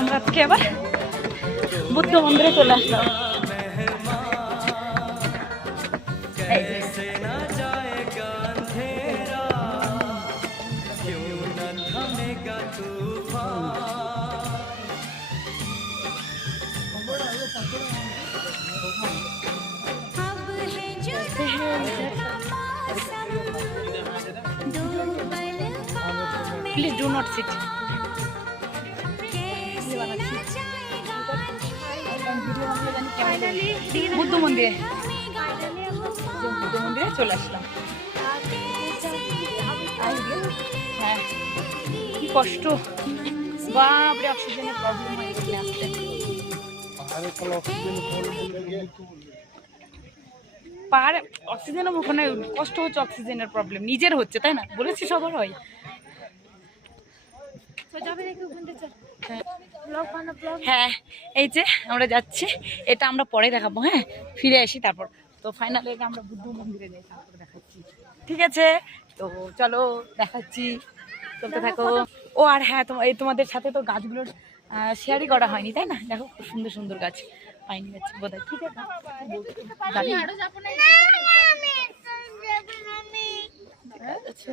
আমরা আজকে আবার বুদ্ধ মন্দিরে চলে আসলাম। Please do not sit. Buddha মন্দিরে চলে আসলাম। হ্যাঁ, কি কষ্ট, বাপরে, অক্সিজেনের প্রবলেম হয়ে গেছে আসতে। পাহাড়ে অক্সিজেনের ওখানে কষ্ট হচ্ছে, অক্সিজেনের প্রবলেম নিজের হচ্ছে, তাই না? বলেছি সবার হয়। হ্যাঁ, এই যে আমরা যাচ্ছি, এটা আমরা পরে দেখাবো। হ্যাঁ, ফিরে আসি তারপর। তো ফাইনালি আমরা বুদ্ধ মন্দিরে যাই, তারপর দেখাচ্ছি। ঠিক আছে, তো চলো দেখাচ্ছি, চলতে থাকো। ও আর হ্যাঁ, তোমাদের সাথে তো গাছগুলোর শেয়ারই করা হয়নি, তাই না? দেখো খুব সুন্দর সুন্দর গাছ, পাইনি গাছ বোধ হয়। ঠিক আছে।